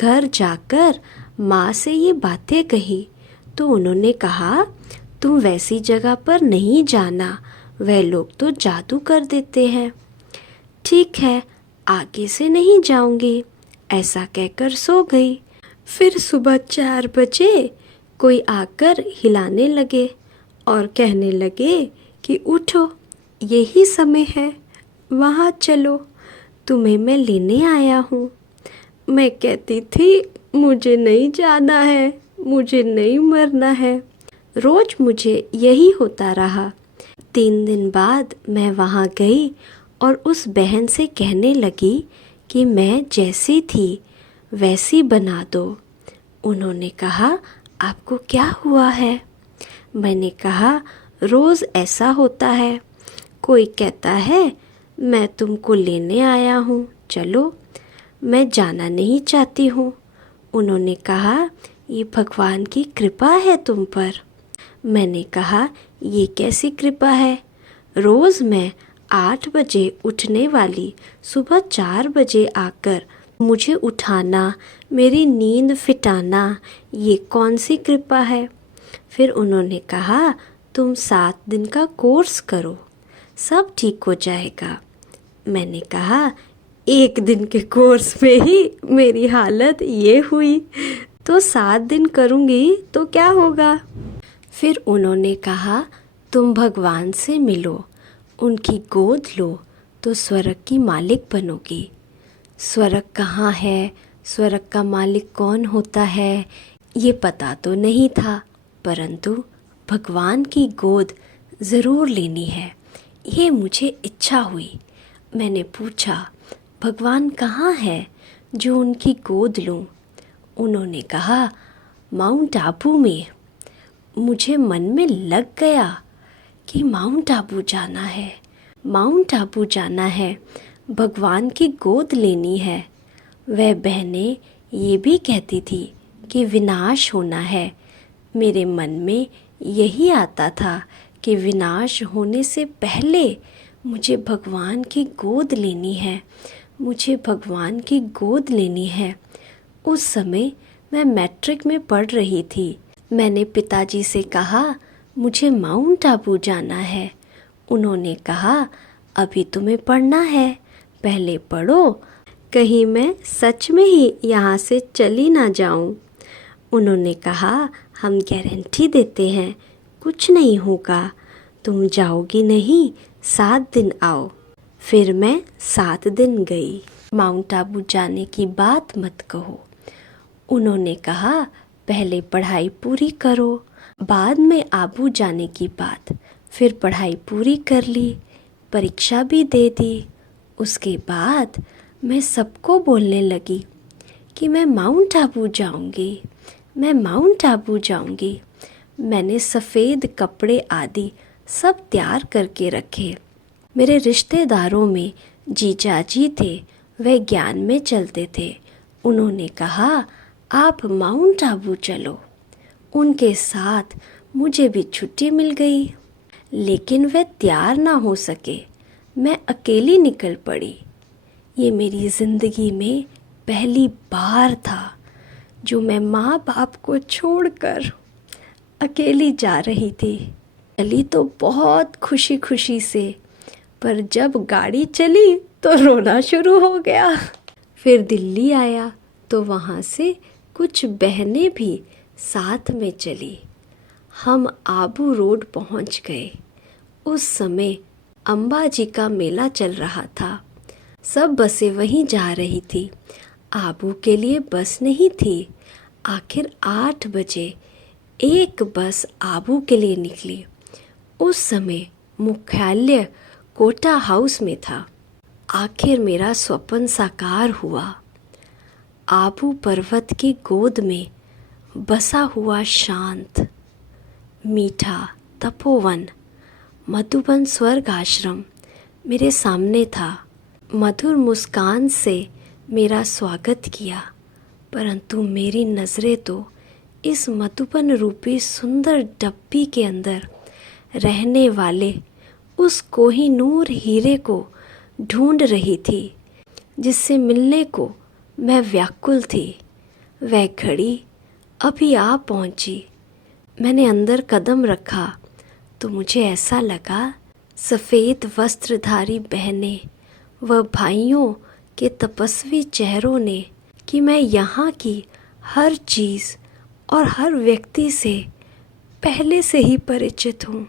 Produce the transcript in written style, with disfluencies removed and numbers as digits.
घर जाकर माँ से ये बातें कही तो उन्होंने कहा, तुम वैसी जगह पर नहीं जाना, वह लोग तो जादू कर देते हैं। ठीक है, आगे से नहीं जाऊंगी, ऐसा कहकर सो गई। फिर सुबह 4 बजे कोई आकर हिलाने लगे और कहने लगे कि उठो, यही समय है, वहाँ चलो, तुम्हें मैं लेने आया हूँ। मैं कहती थी, मुझे नहीं जाना है, मुझे नहीं मरना है। रोज मुझे यही होता रहा। 3 दिन बाद मैं वहाँ गई और उस बहन से कहने लगी कि मैं जैसी थी वैसी बना दो। उन्होंने कहा, आपको क्या हुआ है? मैंने कहा, रोज़ ऐसा होता है, कोई कहता है मैं तुमको लेने आया हूँ, चलो, मैं जाना नहीं चाहती हूँ। उन्होंने कहा, ये भगवान की कृपा है तुम पर। मैंने कहा, ये कैसी कृपा है? रोज़ मैं 8 बजे उठने वाली सुबह 4 बजे आकर मुझे उठाना, मेरी नींद फिटाना, ये कौन सी कृपा है? फिर उन्होंने कहा, तुम 7 दिन का कोर्स करो, सब ठीक हो जाएगा। मैंने कहा, 1 दिन के कोर्स में ही मेरी हालत ये हुई, तो 7 दिन करूँगी तो क्या होगा? फिर उन्होंने कहा, तुम भगवान से मिलो, उनकी गोद लो तो स्वर्ग की मालिक बनोगी। स्वर्ग कहाँ है, स्वर्ग का मालिक कौन होता है, ये पता तो नहीं था, परंतु भगवान की गोद ज़रूर लेनी है, ये मुझे इच्छा हुई। मैंने पूछा, भगवान कहाँ है जो उनकी गोद लूँ? उन्होंने कहा, माउंट आबू में। मुझे मन में लग गया कि माउंट आबू जाना है, माउंट आबू जाना है, भगवान की गोद लेनी है। वह बहनें ये भी कहती थी कि विनाश होना है। मेरे मन में यही आता था कि विनाश होने से पहले मुझे भगवान की गोद लेनी है, मुझे भगवान की गोद लेनी है। उस समय मैं मैट्रिक में पढ़ रही थी। मैंने पिताजी से कहा, मुझे माउंट आबू जाना है। उन्होंने कहा, अभी तुम्हें पढ़ना है, पहले पढ़ो, कहीं मैं सच में ही यहाँ से चली ना जाऊँ। उन्होंने कहा, हम गारंटी देते हैं, कुछ नहीं होगा, तुम जाओगी नहीं, 7 दिन आओ। फिर मैं 7 दिन गई। माउंट आबू जाने की बात मत कहो। उन्होंने कहा, पहले पढ़ाई पूरी करो, बाद में आबू जाने की बात। फिर पढ़ाई पूरी कर ली, परीक्षा भी दे दी। उसके बाद मैं सबको बोलने लगी कि मैं माउंट आबू जाऊंगी, मैं माउंट आबू जाऊंगी। मैंने सफ़ेद कपड़े आदि सब तैयार करके रखे। मेरे रिश्तेदारों में जीजाजी थे, वे ज्ञान में चलते थे। उन्होंने कहा, आप माउंट आबू चलो। उनके साथ मुझे भी छुट्टी मिल गई, लेकिन वे तैयार ना हो सके। मैं अकेली निकल पड़ी। ये मेरी ज़िंदगी में पहली बार था जो मैं माँ बाप को छोड़कर अकेली जा रही थी। चली तो बहुत खुशी खुशी से, पर जब गाड़ी चली तो रोना शुरू हो गया। फिर दिल्ली आया तो वहाँ से कुछ बहनें भी साथ में चली। हम आबू रोड पहुँच गए। उस समय अंबाजी का मेला चल रहा था। सब बसें वहीं जा रही थी। आबू के लिए बस नहीं थी। आखिर 8 बजे एक बस आबू के लिए निकली। उस समय मुख्यालय कोटा हाउस में था। आखिर मेरा स्वप्न साकार हुआ। आबू पर्वत की गोद में बसा हुआ शांत, मीठा तपोवन, मधुबन स्वर्ग आश्रम मेरे सामने था। मधुर मुस्कान से मेरा स्वागत किया, परंतु मेरी नज़रें तो इस मधुबन रूपी सुंदर डब्बी के अंदर रहने वाले उस कोहिनूर हीरे को ढूंढ रही थी, जिससे मिलने को मैं व्याकुल थी। वह घड़ी अभी आ पहुंची। मैंने अंदर कदम रखा तो मुझे ऐसा लगा सफ़ेद वस्त्रधारी बहनें व भाइयों के तपस्वी चेहरों ने कि मैं यहाँ की हर चीज़ और हर व्यक्ति से पहले से ही परिचित हूँ।